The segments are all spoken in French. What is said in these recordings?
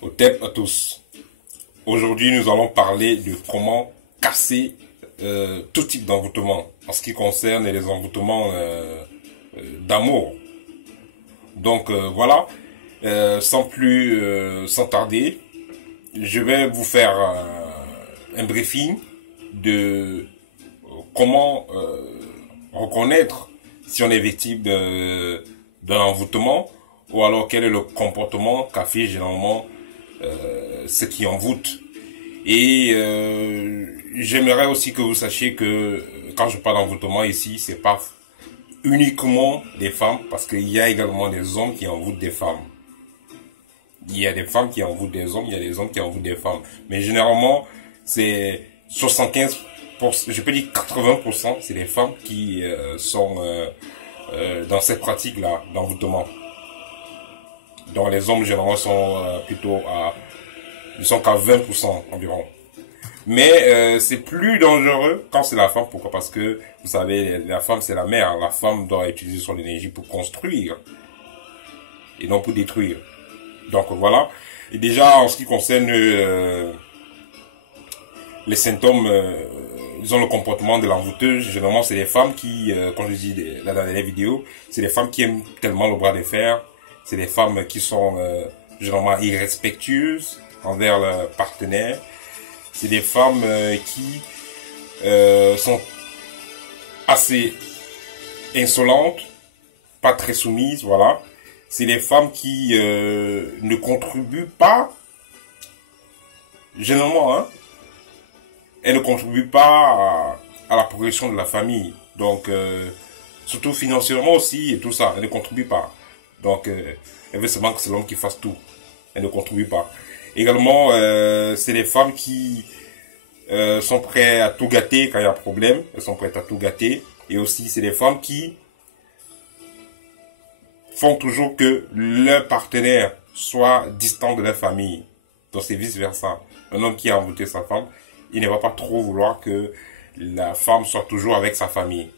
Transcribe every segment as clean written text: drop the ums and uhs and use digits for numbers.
Au TEP à tous. Aujourd'hui, nous allons parler de comment casser tout type d'envoûtement en ce qui concerne les envoûtements d'amour. Donc voilà, sans tarder, je vais vous faire un briefing de comment reconnaître si on est victime d'un envoûtement ou alors quel est le comportement qu'affiche généralement ce qui envoûte. Et j'aimerais aussi que vous sachiez que quand je parle d'envoûtement ici, c'est pas uniquement des femmes, parce qu'il y a également des hommes qui envoûtent des femmes. Il y a des femmes qui envoûtent des hommes, il y a des hommes qui envoûtent des femmes. Mais généralement, c'est 75%, je peux dire 80%, c'est les femmes qui sont dans cette pratique-là d'envoûtement. Donc les hommes généralement sont ils sont qu'à 20% environ. Mais c'est plus dangereux quand c'est la femme. Pourquoi? Parce que vous savez, la femme c'est la mère. La femme doit utiliser son énergie pour construire et non pour détruire. Donc voilà. Et déjà en ce qui concerne les symptômes, disons le comportement de l'envoûteuse, généralement c'est les femmes qui, comme je dis dans la dernière vidéo, c'est les femmes qui aiment tellement le bras de fer. C'est des femmes qui sont généralement irrespectueuses envers leur partenaire. C'est des femmes qui sont assez insolentes, pas très soumises, voilà. C'est des femmes qui ne contribuent pas, généralement, hein, elles ne contribuent pas à la progression de la famille. Donc, surtout financièrement aussi et tout ça, elles ne contribuent pas. Donc, elle veut seulement que c'est l'homme qui fasse tout. Elle ne contribue pas. Également, c'est les femmes qui sont prêtes à tout gâter quand il y a un problème. Elles sont prêtes à tout gâter. Et aussi, c'est les femmes qui font toujours que leur partenaire soit distant de leur famille. Donc, c'est vice-versa. Un homme qui a envoûté sa femme, il ne va pas trop vouloir que la femme soit toujours avec sa famille.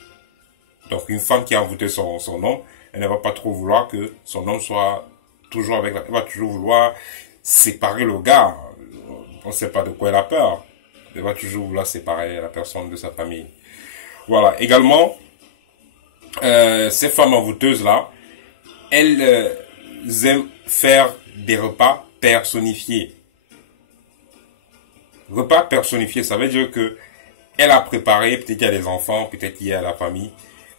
Donc, une femme qui a envoûté son homme, elle ne va pas trop vouloir que son homme soit toujours avec elle va toujours vouloir séparer le gars. On ne sait pas de quoi elle a peur. Elle va toujours vouloir séparer la personne de sa famille. Voilà. Également, ces femmes envoûteuses-là, elles aiment faire des repas personnifiés. Repas personnifiés, ça veut dire que elle a préparé, peut-être qu'il y a des enfants, peut-être qu'il y a la famille,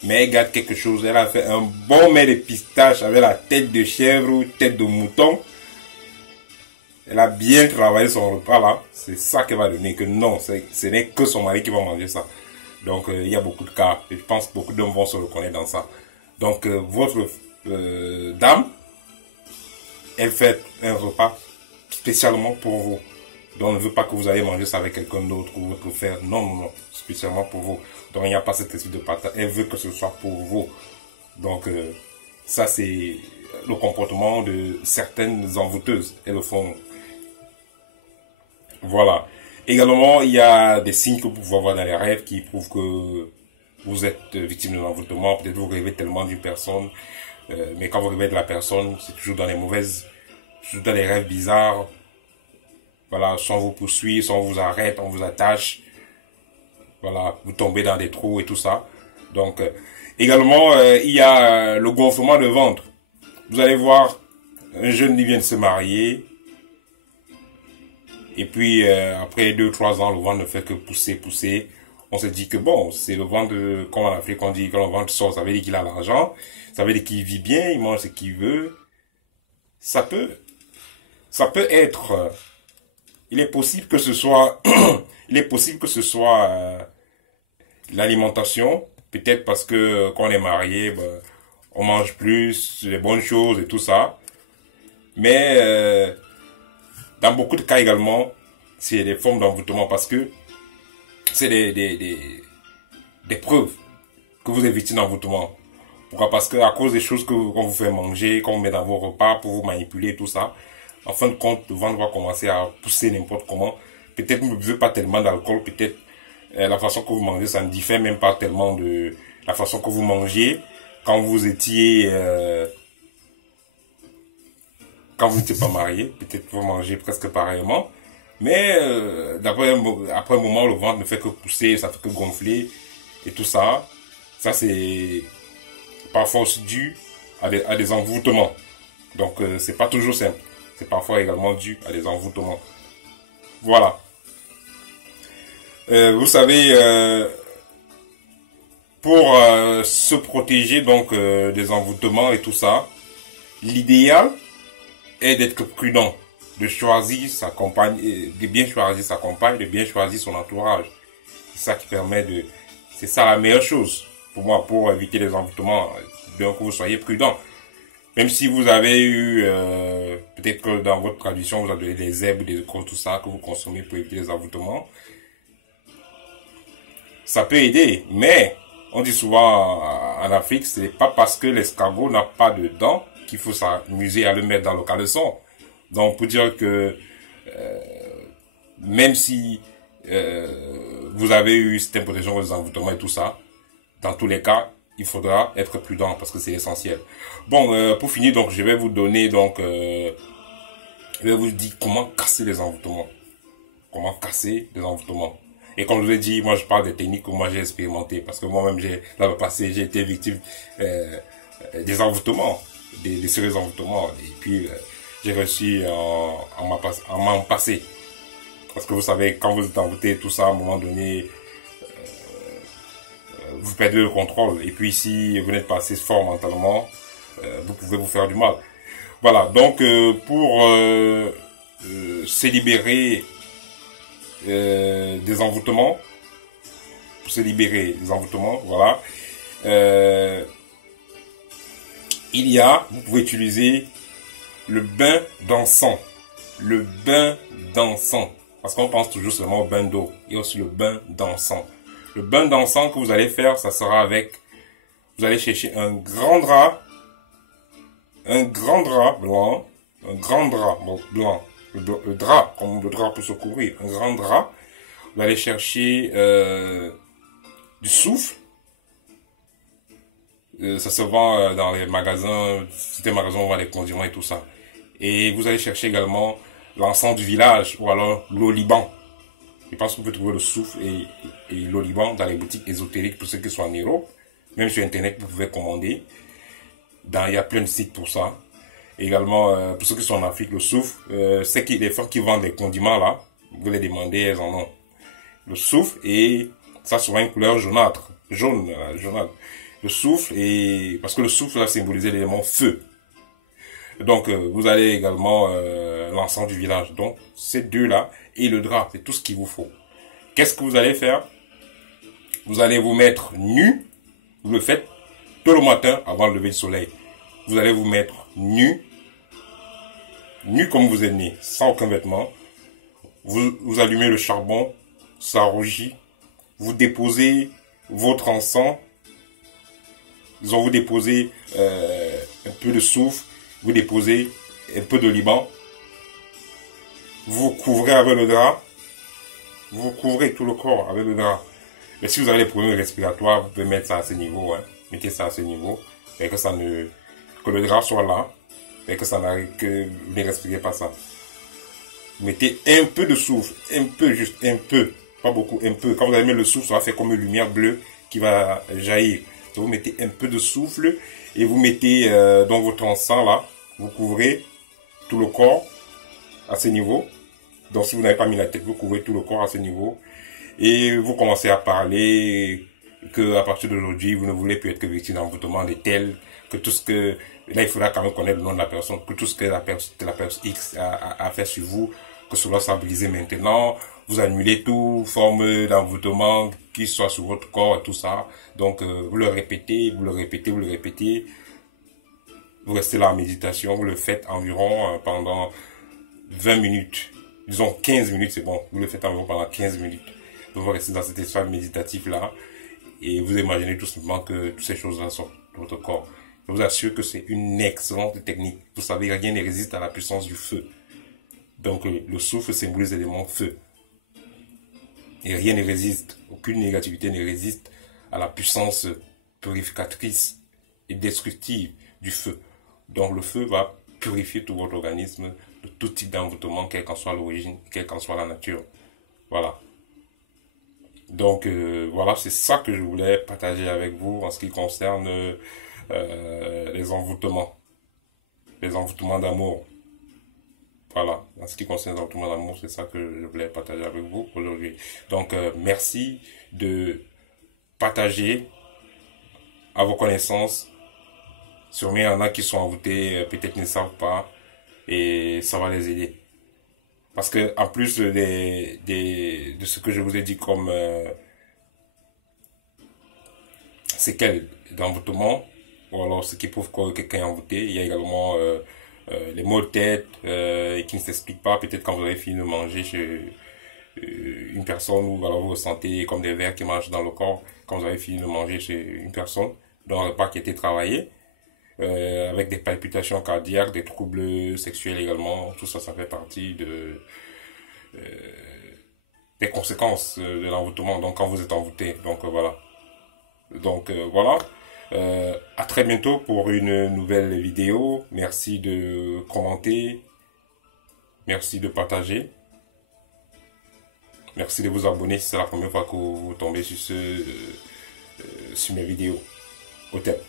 mais elle garde quelque chose. Elle a fait un bon mets de pistache avec la tête de chèvre ou tête de mouton. Elle a bien travaillé son repas là. C'est ça qu'elle va donner. Que non, ce n'est que son mari qui va manger ça. Donc il y a beaucoup de cas. Et je pense que beaucoup d'hommes vont se reconnaître dans ça. Donc votre dame, elle fait un repas spécialement pour vous. Donc on ne veut pas que vous allez manger ça avec quelqu'un d'autre ou votre frère. Non, non, non. Spécialement pour vous. Donc il n'y a pas cet esprit de partage. Elle veut que ce soit pour vous. Donc ça c'est le comportement de certaines envoûteuses. Elles le font. Voilà. Également, il y a des signes que vous pouvez voir dans les rêves qui prouvent que vous êtes victime d'un envoûtement. Peut-être vous rêvez tellement d'une personne, mais quand vous rêvez de la personne, c'est toujours dans les toujours dans les rêves bizarres. Voilà, soit on vous poursuit, soit on vous arrête, on vous attache. Voilà, vous tombez dans des trous et tout ça. Donc, également, il y a le gonflement de ventre. Vous allez voir, un jeune qui vient de se marier. Et puis, après 2-3 ans, le ventre ne fait que pousser. On se dit que bon, c'est le ventre, comme en Afrique, on dit quand le ventre sort, ça veut dire qu'il a l'argent. Ça veut dire qu'il vit bien, il mange ce qu'il veut. Ça peut être, il est possible que ce soit, l'alimentation, peut-être parce que quand on est marié, ben, on mange plus, les bonnes choses et tout ça. Mais dans beaucoup de cas également, c'est des formes d'envoûtement parce que c'est des preuves que vous êtes victime d'envoûtement. Pourquoi? Parce que à cause des choses qu'on vous fait manger, qu'on met dans vos repas pour vous manipuler, tout ça, en fin de compte, le ventre va commencer à pousser n'importe comment. Peut-être que vous ne buvez pas tellement d'alcool, peut-être la façon que vous mangez, ça ne diffère même pas tellement de la façon que vous mangez quand vous étiez quand vous n'étiez pas marié, peut-être vous mangez presque pareillement. Mais après un moment, le ventre ne fait que pousser, ça fait que gonfler et tout ça. Ça, c'est parfois aussi dû à des envoûtements. Donc, c'est pas toujours simple. C'est parfois également dû à des envoûtements. Voilà. Vous savez, pour se protéger donc des envoûtements et tout ça, l'idéal est d'être prudent, de choisir sa compagne, de bien choisir sa compagne, de bien choisir son entourage. C'est ça qui permet de... C'est ça la meilleure chose pour moi, pour éviter les envoûtements. Donc vous soyez prudent. Même si vous avez eu, peut-être que dans votre tradition, vous avez des herbes, des écrous, tout ça, que vous consommez pour éviter les envoûtements. Ça peut aider, mais on dit souvent en Afrique, c'est pas parce que l'escargot n'a pas de dents qu'il faut s'amuser à le mettre dans le caleçon. Donc, pour dire que même si vous avez eu cette protection des envoûtements et tout ça, dans tous les cas, il faudra être prudent parce que c'est essentiel. Bon, pour finir, donc, je vais vous donner, donc, je vais vous dire comment casser les envoûtements. Comment casser les envoûtements. Et comme je vous ai dit, moi je parle des techniques que moi j'ai expérimenté parce que moi-même l'année passée j'ai été victime des envoûtements, des sérieux envoûtements. Et puis j'ai réussi à m'en passer. Parce que vous savez, quand vous êtes envoûté, tout ça, à un moment donné, vous perdez le contrôle. Et puis si vous n'êtes pas assez fort mentalement, vous pouvez vous faire du mal. Voilà, donc pour se libérer des envoûtements, pour se libérer des envoûtements, voilà. Vous pouvez utiliser le bain d'encens. Le bain d'encens. Parce qu'on pense toujours seulement au bain d'eau. Et aussi le bain d'encens. Le bain d'encens que vous allez faire, ça sera avec, vous allez chercher un grand drap blanc, le drap, comme le drap pour se couvrir, un grand drap. Vous allez chercher du soufre. Ça se vend dans les magasins, certains magasins où on vend les condiments et tout ça. Et vous allez chercher également l'encens du village ou alors l'oliban. Je pense que vous pouvez trouver le soufre et l'oliban dans les boutiques ésotériques pour ceux qui sont en Europe. Même sur Internet, vous pouvez commander. Il y a plein de sites pour ça. Également, pour ceux qui sont en Afrique, le soufre, c'est les femmes qui vendent les condiments là, vous les demandez, elles en ont. Le soufre, et ça souvent une couleur jaunâtre, jaunâtre. Le soufre, et parce que le soufre là symbolisait l'élément feu. Donc vous allez également l'encens du village. Donc ces deux là et le drap, c'est tout ce qu'il vous faut. Qu'est-ce que vous allez faire? Vous allez vous mettre nu. Vous le faites tôt le matin avant le lever du soleil. Vous allez vous mettre nu comme vous êtes né, sans aucun vêtement. Vous allumez le charbon, ça rougit. Vous déposez votre encens. Vous déposez un peu de soufre. Vous déposez un peu de liban. Vous couvrez avec le drap. Vous couvrez tout le corps avec le drap. Mais si vous avez des problèmes respiratoires, vous pouvez mettre ça à ce niveau. Hein. Mettez ça à ce niveau. Et que le drap soit là. Et que ça n'arrive que vous ne respirez pas ça. Vous mettez un peu de soufre. Un peu, juste un peu. Pas beaucoup, un peu. Quand vous allez mettre le soufre, ça va faire comme une lumière bleue qui va jaillir. Donc vous mettez un peu de souffle et vous mettez dans votre encens là, vous couvrez tout le corps à ce niveau. Donc si vous n'avez pas mis la tête, vous couvrez tout le corps à ce niveau et vous commencez à parler que à partir d'aujourd'hui vous ne voulez plus être victime d'envoûtement de tel, que tout ce que là il faudra quand même connaître le nom de la personne, que tout ce que la personne X a fait sur vous, que cela soit brisé maintenant. Vous annulez toute forme d'envoûtement qui soit sur votre corps et tout ça. Donc, vous le répétez, vous le répétez, vous le répétez. Vous restez là en méditation. Vous le faites environ pendant 20 minutes. Disons 15 minutes, c'est bon. Vous le faites environ pendant 15 minutes. Donc, vous restez dans cet espace méditatif-là. Et vous imaginez tout simplement que toutes ces choses-là sont dans votre corps. Je vous assure que c'est une excellente technique. Vous savez, rien ne résiste à la puissance du feu. Donc, le souffle symbolise l'élément feu. Et rien ne résiste, aucune négativité ne résiste à la puissance purificatrice et destructive du feu. Donc le feu va purifier tout votre organisme de tout type d'envoûtement, quelle qu'en soit l'origine, quelle qu'en soit la nature. Voilà. Donc voilà, c'est ça que je voulais partager avec vous en ce qui concerne les envoûtements d'amour. Voilà, en ce qui concerne les envoûtements d'amour, c'est ça que je voulais partager avec vous aujourd'hui. Donc merci de partager à vos connaissances. Sûrement il y en a qui sont envoûtés, peut-être ne savent pas, et ça va les aider. Parce que en plus de ce que je vous ai dit comme séquelles d'envoûtement, ou alors ce qui prouve que quelqu'un est envoûté, il y a également les maux de tête qui ne s'expliquent pas. Peut-être quand vous avez fini de manger chez une personne, ou alors vous ressentez comme des vers qui marchent dans le corps quand vous avez fini de manger chez une personne dont le repas qui a été travaillé. Avec des palpitations cardiaques, des troubles sexuels également, tout ça, ça fait partie des conséquences de l'envoûtement, donc quand vous êtes envoûté. Donc voilà. Donc voilà. À très bientôt pour une nouvelle vidéo. Merci de commenter. Merci de partager. Merci de vous abonner si c'est la première fois que vous tombez sur mes vidéos. Au thème.